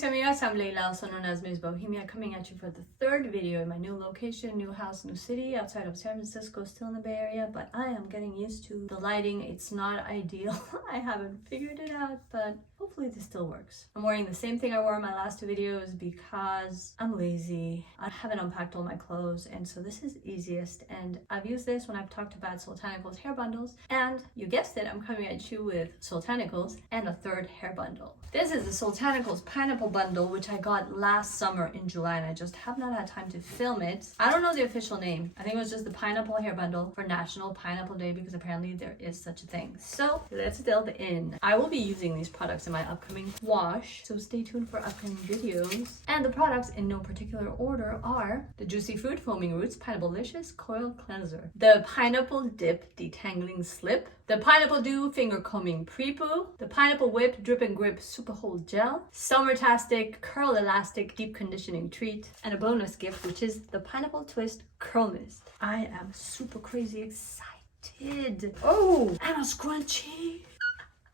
mis amigas, I'm Leila, also known as Ms. Bohemia, coming at you for the third video in my new location, new house, new city, outside of San Francisco, still in the Bay Area, but I am getting used to the lighting. It's not ideal. I haven't figured it out, but hopefully this still works. I'm wearing the same thing I wore in my last two videos because I'm lazy. I haven't unpacked all my clothes, and so this is easiest, and I've used this when I've talked about Soultanicals hair bundles, and you guessed it, I'm coming at you with Soultanicals and a third hair bundle. This is the Soultanicals pineapple bundle, which I got last summer in July, and I just have not had time to film it. I don't know the official name. I think it was just the pineapple hair bundle for National Pineapple Day, because apparently there is such a thing. So let's delve in. I will be using these products in my upcoming wash, so stay tuned for upcoming videos. And the products in no particular order are the Juicy Fruit Foaming Roots Pineapple-licious Coil Cleanser, the Pineapple Dip Detangling Slip, the Pineapple Dew Finger Combing Pre-Poo, the Pineapple Whip Drip and Grip Super Hold Gel, Summertastic Curl Elastic Deep Conditioning Treat, and a bonus gift, which is the Pineapple Twist Curl Mist. I am super crazy excited. Oh, and a scrunchie.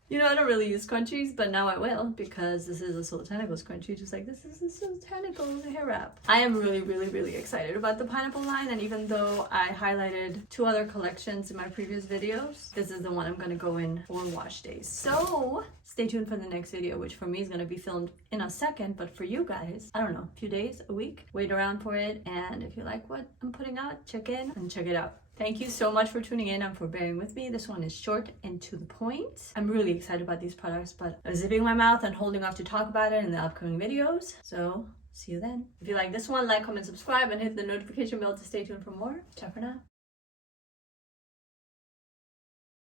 You know, I don't really use scrunchies, but now I will, because this is a Soultanicals scrunchie, just like this is a Soultanicals hair wrap. I am really excited about the pineapple line, and even though I highlighted two other collections in my previous videos, this is the one I'm gonna go in for wash days. So stay tuned for the next video, which for me is gonna be filmed in a second, but for you guys, I don't know, a few days, a week, wait around for it, and if you like what I'm putting out, check in and check it out. Thank you so much for tuning in and for bearing with me. This one is short and to the point. I'm really excited about these products, but I'm zipping my mouth and holding off to talk about it in the upcoming videos. So see you then. If you like this one, like, comment, subscribe, and hit the notification bell to stay tuned for more. Ciao for now.